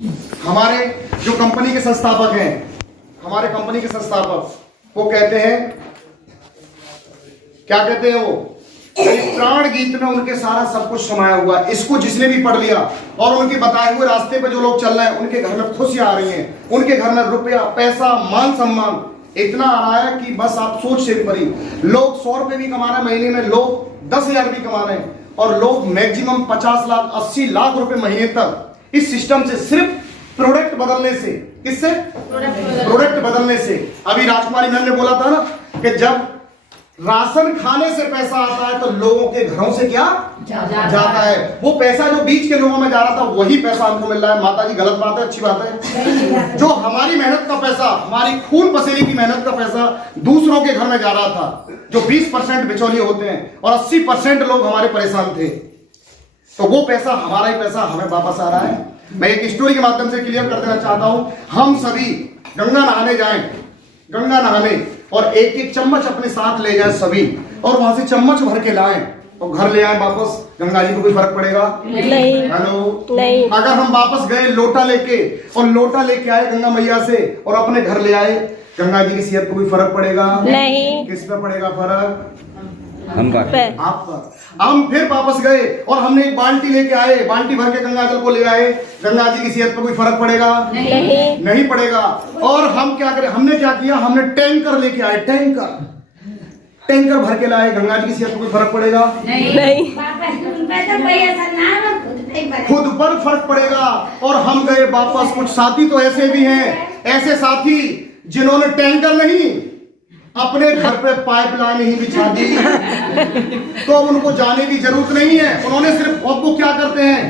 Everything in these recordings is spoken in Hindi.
हमारे जो कंपनी के संस्थापक हैं, हमारे कंपनी के संस्थापक वो कहते हैं, क्या कहते हैं वो, प्राण गीत में उनके सारा सब कुछ समाया हुआ है। इसको जिसने भी पढ़ लिया और उनके बताए हुए रास्ते पे जो लोग चल रहे हैं, उनके घर में खुशियां आ रही हैं, उनके घर में रुपया पैसा मान सम्मान इतना आ रहा है कि बस आप सोच से परी। लोग 100 रुपए भी कमा रहे हैं महीने में, लोग 10,000 भी कमा रहे हैं, और लोग मैक्सिमम 50 लाख 80 लाख रुपए महीने तक इस सिस्टम से, सिर्फ प्रोडक्ट बदलने से। किससे? प्रोडक्ट बदलने से। अभी राजकुमारी मैम ने बोला था ना कि जब राशन खाने से पैसा आता है तो लोगों के घरों से क्या जाता है। वो पैसा जो बीच के लोगों में जा रहा था वही पैसा हमको मिल रहा है। माता जी गलत बात है? अच्छी बात है? जो हमारी मेहनत का पैसा, हमारी खून पसीने की मेहनत का पैसा दूसरों के घर में जा रहा था, जो 20% बिचौलिए होते हैं और 80% लोग हमारे परेशान थे, तो वो पैसा, हमारा ही पैसा हमें वापस आ रहा है। मैं एक स्टोरी के माध्यम से क्लियर कर देना चाहता हूं। हम सभी गंगा नहाने जाएं, गंगा नहाने, और एक एक चम्मच अपने साथ ले जाए सभी, और वहां से चम्मच भर के लाएं और घर ले आए वापस। गंगा जी को कोई फर्क पड़ेगा? नहीं। हेलो, नहीं। अगर हम वापस गए लोटा लेके, और लोटा लेके आए गंगा मैया से और अपने घर ले आए, गंगा जी की सेहत को कोई फर्क पड़ेगा? नहीं। किस पे पड़ेगा फर्क? हम आप पर। हम फिर वापस गए और हमने एक बाल्टी लेके आए, बाल्टी भर के गंगा जल को ले आए, गंगा जी की सेहत पर कोई फर्क पड़ेगा? नहीं। नहीं पड़ेगा। और हम क्या करें, हमने क्या किया, हमने टैंकर लेके आए, टैंकर भर के लाए, गंगा जी की सेहत पर कोई फर्क पड़ेगा? नहीं। खुद पर फर्क पड़ेगा। और हम गए वापस, कुछ साथी तो ऐसे भी हैं, ऐसे साथी जिन्होंने टैंकर नहीं, अपने घर पे पाइपलाइन ही बिछा दी, तो अब उनको जाने की जरूरत नहीं है। उन्होंने सिर्फ, वो क्या करते हैं,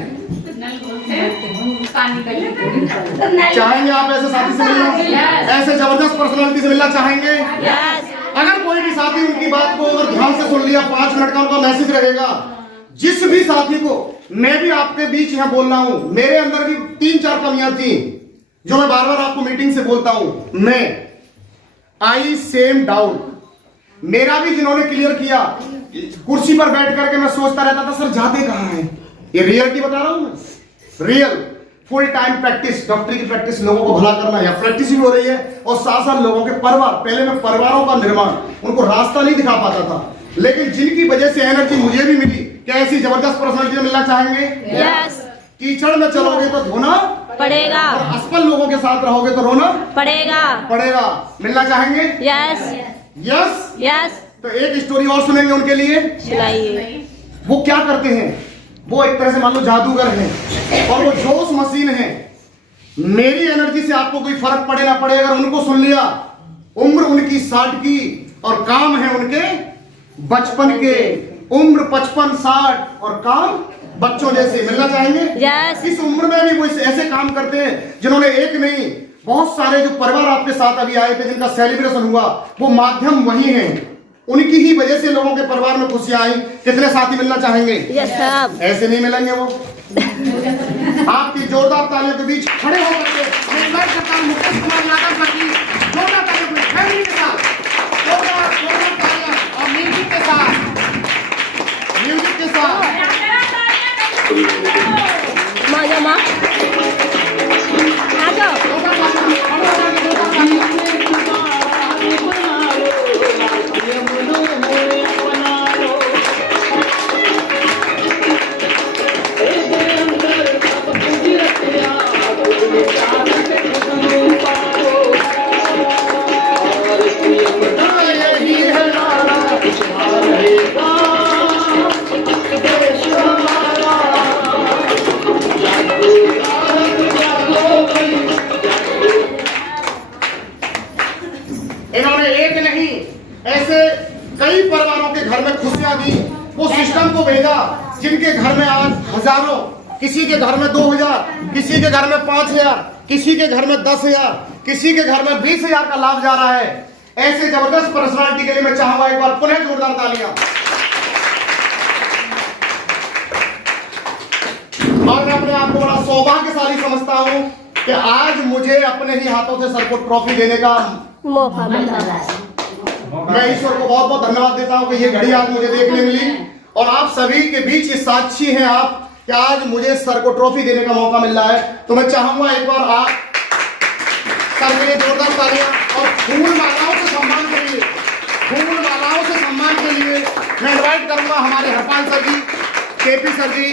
चाहेंगे आप ऐसे साथी से मिलना? ऐसे जबरदस्त पर्सनालिटी से मिलना चाहेंगे? अगर कोई भी साथी उनकी बात को अगर ध्यान से सुन लिया, 5 मिनट का उनका मैसेज रहेगा, जिस भी साथी को, मैं भी आपके बीच यहां बोल रहा हूं, मेरे अंदर भी 3-4 कमियां थी जो मैं बार बार आपको मीटिंग से बोलता हूं। मैं आई सेम डाउट, मेरा भी जिन्होंने क्लियर किया, कुर्सी पर बैठ करके मैं सोचता रहता था सर जाते कहां हैं। ये रियलिटी बता रहा हूं मैं, रियल फुल टाइम प्रैक्टिस, डॉक्टरी की प्रैक्टिस, लोगों को भला करना, या प्रैक्टिस भी हो रही है, और साथ साथ लोगों के परिवार, पहले मैं परिवारों का निर्माण, उनको रास्ता नहीं दिखा पाता था, लेकिन जिनकी वजह से एनर्जी मुझे भी मिली। क्या ऐसी जबरदस्त पर्सनालिटी मिलना चाहेंगे? कीचड़ में चलोगे तो धोना पड़ेगा, और असफल लोगों के साथ रहोगे तो रोना पड़ेगा। मिलना चाहेंगे? यस। यस। यस। तो एक स्टोरी और सुनेंगे उनके लिए। सुनाइए। वो क्या करते हैं, वो एक तरह से मान लो जादूगर हैं, और वो जोश मशीन है। मेरी एनर्जी से आपको कोई फर्क पड़े ना पड़े, अगर उनको सुन लिया, उम्र उनकी 60 की और काम है उनके बचपन के, उम्र 55-60 और काम बच्चों जैसे। मिलना चाहेंगे? यस। इस उम्र में भी वो ऐसे काम करते हैं जिन्होंने एक नहीं, बहुत सारे जो परिवार आपके साथ अभी आए थे, जिनका सेलिब्रेशन हुआ, वो माध्यम वही है, उनकी ही वजह से लोगों के परिवार में खुशियां आई। कितने साथी मिलना चाहेंगे? यस साहब। ऐसे नहीं मिलेंगे वो। आपकी जोरदार तालियों के बीच खड़े होकर के मैं करता हूं मुकेश कुमार यादव सर की जोरदार तालियों के फैमिली के साथ, जोरदार तालियां और म्यूजिक के साथ, माँ माँ आ जाओ। इन्होंने एक नहीं, ऐसे कई परिवारों के घर में खुशियां दी। वो सिस्टम को भेजा जिनके घर में आज हजारों, किसी के घर में 2000, किसी के घर में 5000, किसी के घर में 10,000, किसी के घर में 20,000 का लाभ जा रहा है। ऐसे जबरदस्त पर्सनालिटी के लिए मैं चाहूंगा एक बार पुनः जोरदार तालियां। और मैं अपने आप को बड़ा सौभाग्यशाली समझता हूं कि आज मुझे अपने ही हाथों से सर को ट्रॉफी देने का मौका मिला। मैं ईश्वर को बहुत बहुत धन्यवाद देता हूं कि ये घड़ी आज मुझे देखने मिली, और आप सभी के बीच ये साक्षी हैं आप कि आज मुझे सर को ट्रॉफी देने का मौका मिल रहा है, तो मैं चाहूंगा एक बार आप सर के लिए जोरदार तालियां और फूल मालाओं से सम्मान के लिए, फूल मालाओं से सम्मान के लिए मैं इनवाइट करूंगा हमारे Harpal sir ji, KP sir ji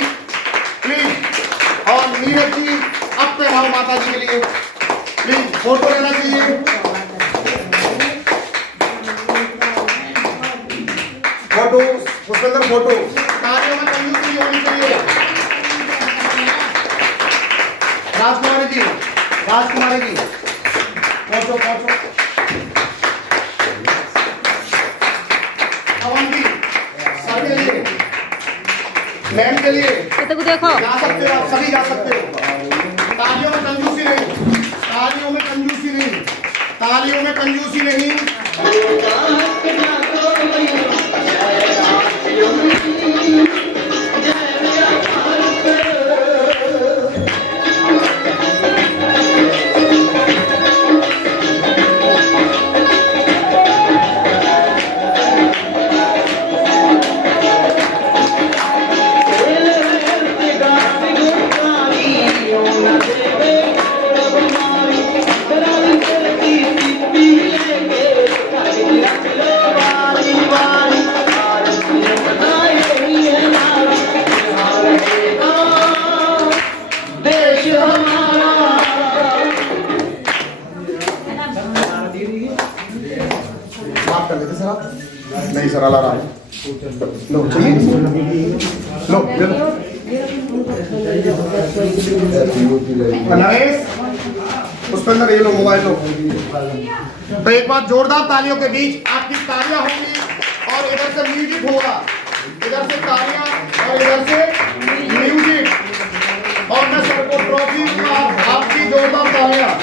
please, और नीरज जी अब पे आओ माता जी के लिए प्लीज, फोटो लेना चाहिए। फोटो पुष्पेंद्र, फोटो तालियों में कंजूसी होनी चाहिए। राजकुमारी जी, राजकुमारी जी पहुंचो पहुंचो। पवन जी सर के लिए, मैम के लिए तो देखो जा सकते हो, आप सभी जा सकते हो। तालियों में कंजूसी नहीं, तालियों में कंजूसी नहीं, तालियों में कंजूसी नहीं। माफ कर देते सर आप? नहीं सर, अला रहा है। लो चाहिए, लो दे दो। नरेश, पुष्पेंद्र ये लो मोबाइल लो। तो एक बार जोरदार तालियों के बीच आपकी तालियां होंगी और इधर से म्यूजिक होगा, इधर से तालियां और इधर से म्यूजिक, और मैं सर को ट्रॉफी दूंगा, आपकी जोरदार तालियां।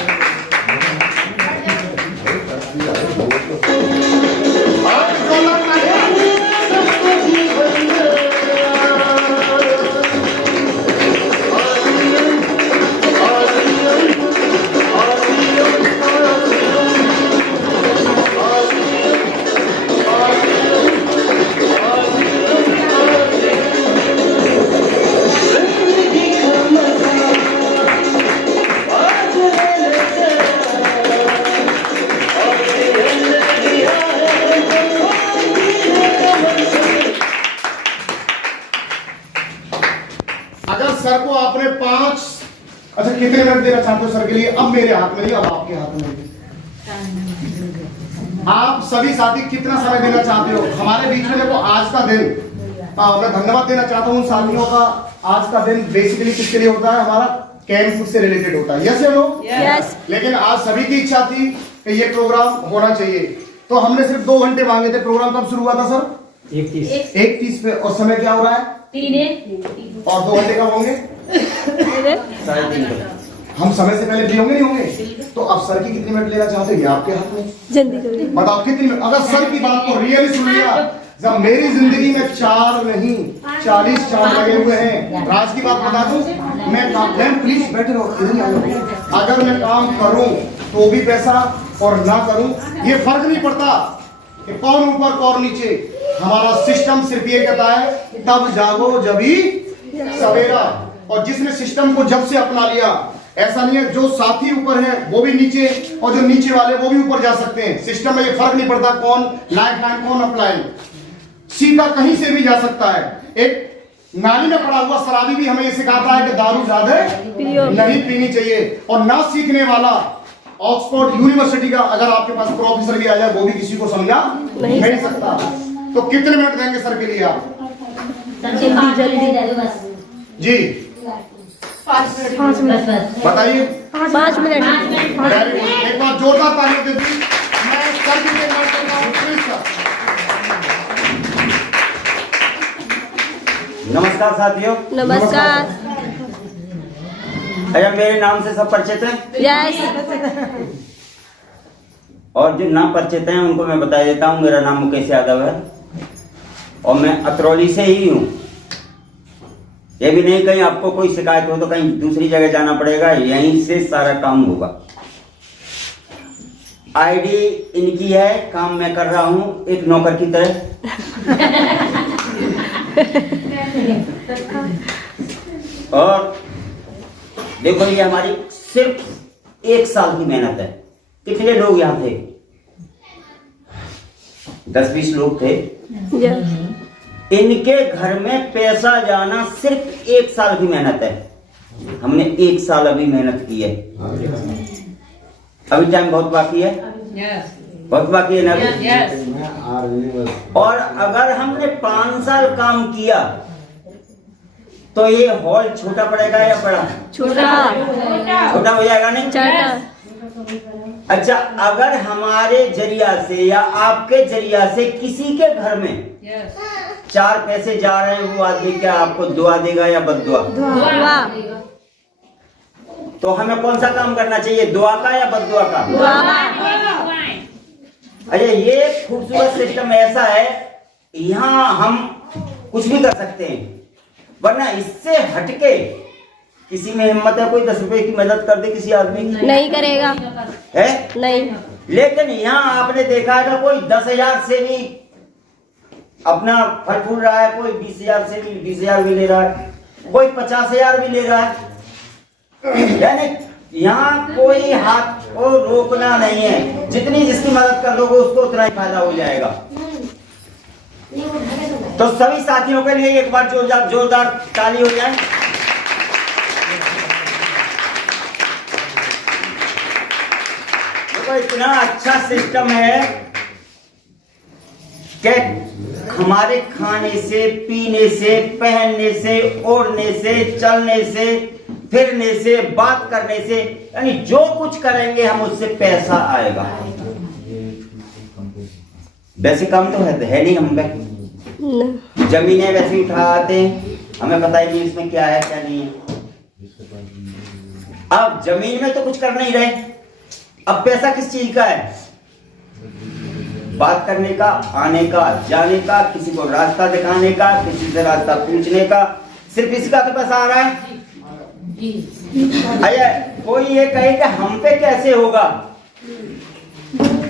अगर सर को आपने 5 अच्छा कितने मिनट देना चाहते हो सर के लिए? अब मेरे हाथ में नहीं, अब आपके हाथ में। आप सभी साथी कितना समय देना चाहते हो हमारे बीच में? देखो आज का दिन मैं धन्यवाद देना चाहता हूं उन साथियों का। आज का दिन बेसिकली किसके लिए होता है? हमारा कैंप से रिलेटेड होता है, यस या नो? यस। लेकिन आज सभी की इच्छा थी कि ये प्रोग्राम होना चाहिए, तो हमने सिर्फ 2 घंटे मांगे थे। प्रोग्राम कब शुरू हुआ था सर? 1:30 पे। और समय क्या हो रहा है? 3 और 2 घंटे कब होंगे? हम समय से पहले फ्री होंगे नहीं होंगे? तो अब सर की कितनी मिनट लेना चाहते हैं आपके हाथ में, जल्दी जल्दी बताओ कितनी मिनट? अगर सर की बात को रियली सुन लिया, जब मेरी जिंदगी में 4 नहीं 40 चांद लगे हुए हैं। राज की बात बता दूं, मैं काम, प्लीज बैठे रहो, इधर आओ। अगर मैं काम करूं तो भी पैसा और ना करूं ये फर्क नहीं पड़ता कि कौन ऊपर कौन नीचे। हमारा सिस्टम सिर्फ ये कहता है तब जागो जभी सवेरा। और जिसने सिस्टम को जब से अपना लिया, ऐसा नहीं है जो साथी ऊपर है वो भी नीचे, और जो नीचे वाले वो भी ऊपर जा सकते हैं। सिस्टम में ये फर्क नहीं पड़ता कौन लाइफ लाइन कौन अपलाइन, सीधा कहीं से भी जा सकता है। एक नाली में पड़ा हुआ शराबी भी हमें ये सिखाता है कि दारू ज्यादा नहीं पीनी चाहिए। और ना सीखने वाला ऑक्सफोर्ड यूनिवर्सिटी का अगर आपके पास प्रोफेसर भी आ जाए वो भी किसी को समझा नहीं सकता। तो कितने मिनट देंगे सर के लिए आप? जल्दी दे दो बस जी 5 मिनट बताइए। 5 मिनट। वेरी गुड, एक बार जोरदार तालियों के बीच मैं सर की इनवाइट करता हूं, प्लीज सर। नमस्कार साथियों। नमस्कार। अच्छा, मेरे नाम से सब परिचित हैं? यस। और जो ना परिचित हैं उनको मैं बता देता हूँ। मेरा नाम मुकेश यादव है और मैं अतरौली से ही हूँ। ये भी नहीं कहीं आपको कोई शिकायत हो तो कहीं दूसरी जगह जाना पड़ेगा, यहीं से सारा काम होगा। आईडी इनकी है, काम मैं कर रहा हूँ एक नौकर की तरह। और देखो ये हमारी सिर्फ 1 साल की मेहनत है। कितने लोग यहाँ थे? 10-20 लोग थे। यस। इनके घर में पैसा जाना सिर्फ 1 साल की मेहनत है। हमने 1 साल अभी मेहनत की है। अभी टाइम बहुत बाकी है, बहुत बाकी है ना अभी? और अगर हमने 5 साल काम किया तो ये हॉल छोटा पड़ेगा या बड़ा? छोटा हो जाएगा नहीं? छोटा। अच्छा, अगर हमारे जरिया से या आपके जरिया से किसी के घर में 4 पैसे जा रहे हैं, वो आदमी क्या आपको दुआ देगा या बद्दुआ? वाह। तो हमें कौन सा काम करना चाहिए, दुआ का या बद्दुआ का? अच्छा, ये खूबसूरत सिस्टम ऐसा है, यहाँ हम कुछ भी कर सकते हैं, वरना इससे हटके किसी में हिम्मत है कोई 10 रुपए की मदद कर दे किसी आदमी की? नहीं करेगा है नहीं। लेकिन यहाँ आपने देखा है कोई 10,000 से भी अपना फल फूल रहा है, कोई 20,000 से भी 20,000 भी ले रहा है, कोई 50,000 भी ले रहा है। यानी यहाँ कोई हाथ को रोकना नहीं है, जितनी जिसकी मदद कर दोगे उसको उतना ही फायदा हो जाएगा। तो सभी साथियों के लिए एक बार जोरदार ताली हो जाए। देखो इतना अच्छा सिस्टम है कि हमारे खाने से, पीने से, पहनने से, ओढ़ने से, चलने से, फिरने से, बात करने से, यानी जो कुछ करेंगे हम उससे पैसा आएगा। वैसे काम तो है नहीं हम पे। जमीनें वैसे ही उठा आते हैं, हमें पता ही नहीं इसमें क्या है क्या नहीं है। अब जमीन में तो कुछ कर नहीं रहे, अब पैसा किस चीज का है? बात करने का, आने का, जाने का, किसी को रास्ता दिखाने का, किसी से रास्ता पूछने का, सिर्फ इसका तो पैसा आ रहा है। अरे कोई ये कहे कि हम पे कैसे होगा?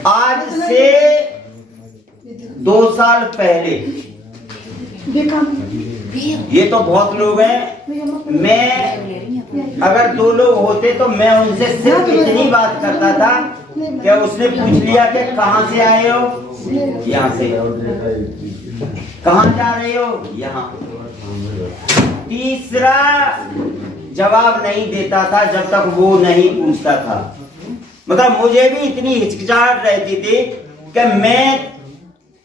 आज से 2 साल पहले, ये तो बहुत लोग हैं, मैं अगर 2 लोग होते तो मैं उनसे सिर्फ इतनी बात करता था कि उसने पूछ लिया कि कहां से आए हो? यहाँ से। कहां जा रहे हो? यहाँ। तीसरा जवाब नहीं देता था जब तक वो नहीं पूछता था। मतलब मुझे भी इतनी हिचकिचाहट रहती थी कि मैं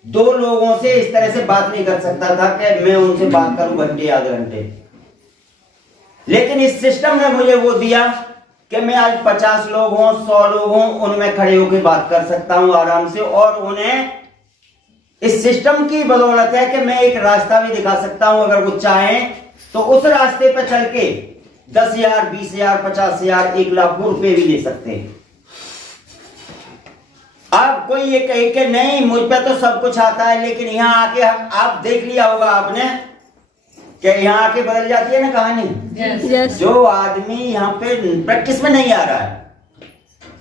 2 लोगों से इस तरह से बात नहीं कर सकता था कि मैं उनसे बात करूं घंटे आधे घंटे। लेकिन इस सिस्टम ने मुझे वो दिया कि मैं आज 50 लोग हों, 100 लोग हों, उनमें खड़े होकर बात कर सकता हूं आराम से। और उन्हें इस सिस्टम की बदौलत है कि मैं एक रास्ता भी दिखा सकता हूं, अगर वो चाहें तो उस रास्ते पर चल के 10,000, 20,000, 50,000, 1 लाख रुपए भी ले सकते हैं। अब कोई ये कहे कि नहीं मुझ पे तो सब कुछ आता है, लेकिन यहाँ आके आप देख लिया होगा आपने कि यहाँ आके बदल जाती है ना कहानी। यस। जो आदमी यहाँ पे प्रैक्टिस में नहीं आ रहा है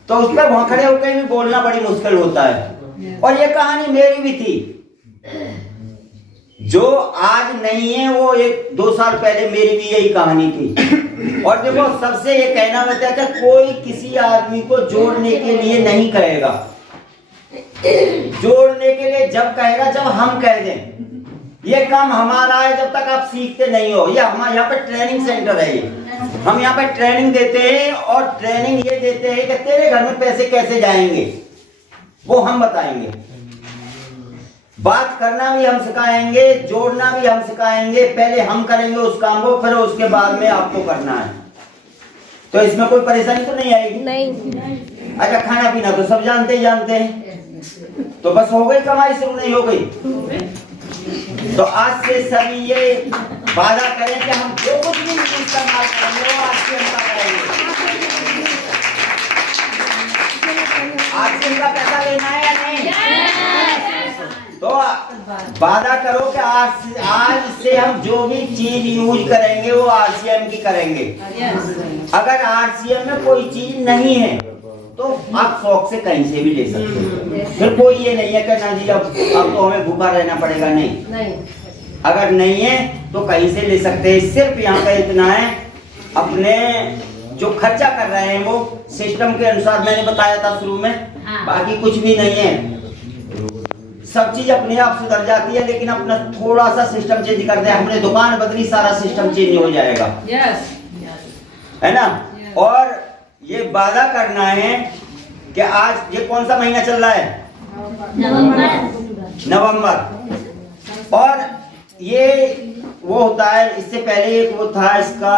तो उस पर वहां खड़े होकर भी बोलना बड़ी मुश्किल होता है। और ये कहानी मेरी भी थी, जो आज नहीं है वो 1-2 साल पहले मेरी भी यही कहानी थी। और देखो सबसे ये कहना होता है कि कोई किसी आदमी को जोड़ने के लिए नहीं कहेगा, जोड़ने के लिए जब कहेगा जब हम कह दें। ये काम हमारा है जब तक आप सीखते नहीं हो। ये हमारे यहाँ पे ट्रेनिंग सेंटर है, ये हम यहाँ पे ट्रेनिंग देते हैं और ट्रेनिंग ये देते हैं कि तेरे घर में पैसे कैसे जाएंगे वो हम बताएंगे। बात करना भी हम सिखाएंगे, जोड़ना भी हम सिखाएंगे। पहले हम करेंगे उस काम को, फिर उसके बाद में आपको करना है। तो इसमें कोई परेशानी तो नहीं आएगी? नहीं। अच्छा, खाना पीना तो सब जानते हैं, तो बस हो गई कमाई, शुरू नहीं हो गई। तो आज से सभी ये वादा करें कि हम जो कुछ भी इस्तेमाल करेंगे वो आज से हम करेंगे। आज से इनका पैसा लेना है या नहीं? तो वादा करो कि आज से हम जो भी चीज यूज करेंगे वो RCM की करेंगे। अगर RCM में कोई चीज नहीं है तो आप शौक से कहीं से भी ले सकते हो। फिर कोई ये नहीं है कि ना जी अब तो हमें भूखा रहना पड़ेगा, नहीं। अगर नहीं है तो कहीं से ले सकते हैं। सिर्फ यहाँ पे इतना है अपने जो खर्चा कर रहे हैं वो सिस्टम के अनुसार, मैंने बताया था शुरू में, हाँ। बाकी कुछ भी नहीं है। सब चीज अपने आप सुधर जाती है, लेकिन अपना थोड़ा सा सिस्टम चेंज कर दे, हमने दुकान बदली, सारा सिस्टम चेंज हो जाएगा, है ना। और ये वादा करना है कि आज ये कौन सा महीना चल रहा है, नवंबर, और ये वो होता है, इससे पहले एक वो था इसका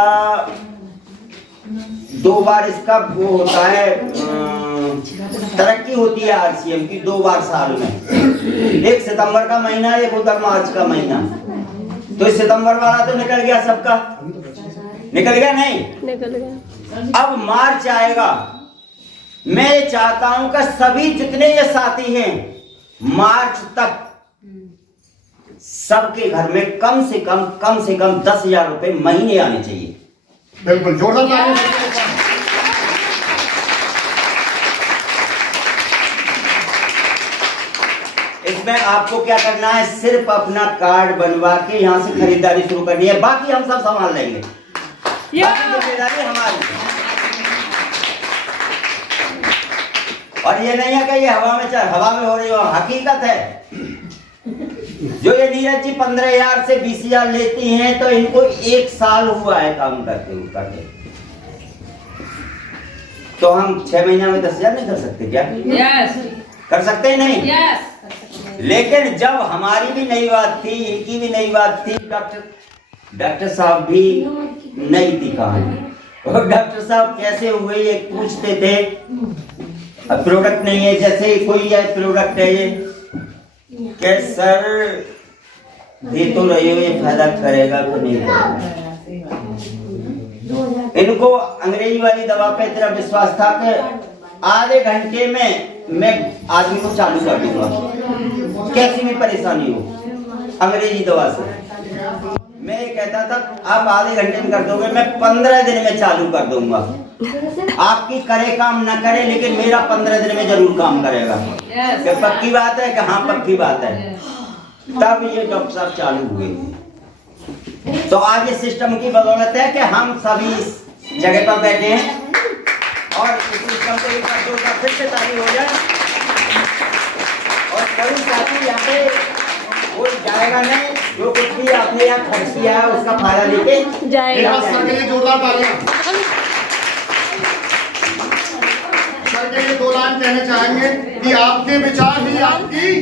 2 बार इसका वो होता है, तरक्की होती है आरसीएम की 2 बार साल में, एक सितंबर का महीना, एक होता मार्च का महीना। तो सितंबर वाला तो निकल गया, सबका निकल गया, नहीं निकल गया। अब मार्च आएगा। मैं ये चाहता हूं कि सभी जितने ये साथी हैं मार्च तक सबके घर में कम से कम 10,000 रुपए महीने आने चाहिए। बिल्कुल जोरदार तालियां। इसमें आपको क्या करना है, सिर्फ अपना कार्ड बनवा के यहाँ से खरीदारी शुरू करनी है, बाकी हम सब संभाल लेंगे, बाकी जिम्मेदारी हमारी। और ये नहीं है कि ये हवा में हो रही हो, हकीकत है। जो ये नीरज जी 15,000 से 20,000 लेती हैं, तो इनको 1 साल हुआ है काम करते। तो हम 6 महीना में 10,000 नहीं कर सकते क्या? कर सकते ही नहीं। लेकिन जब हमारी भी नई बात थी, इनकी भी नई बात थी, डॉक्टर साहब भी नई थी कहानी। और डॉक्टर साहब कैसे हुए ये पूछते थे, प्रोडक्ट नहीं है, जैसे कोई है प्रोडक्ट है ये, क्या सर दे तो रहे हो, ये फायदा करेगा तो नहीं करेगा। इनको अंग्रेजी वाली दवा पे इतना विश्वास था कि आधे घंटे में मैं आदमी को चालू कर दूंगा, कैसी भी परेशानी हो अंग्रेजी दवा से। मैं ये कहता था आप आधे घंटे में कर दोगे, मैं 15 दिन में चालू कर दूंगा। आपकी करे काम ना करे, लेकिन मेरा 15 दिन में जरूर काम करेगा। क्या पक्की बात है कि हाँ पक्की बात है। तब ये डॉक्टर साहब चालू हुए। तो आज इस सिस्टम की बदौलत है कि हम सभी इस जगह पर बैठे हैं, और इस सिस्टम को एक बार जोरदार फिर से ताली हो जाए। और कोई साथी यहाँ पे कोई जाएगा नहीं, जो कुछ भी आपने यहाँ खर्च किया है उसका फायदा लेके जाएगा। सर के लिए जोरदार तालियां। सर के लिए 2 लाइन कहने चाहेंगे कि आपके विचार ही आपकी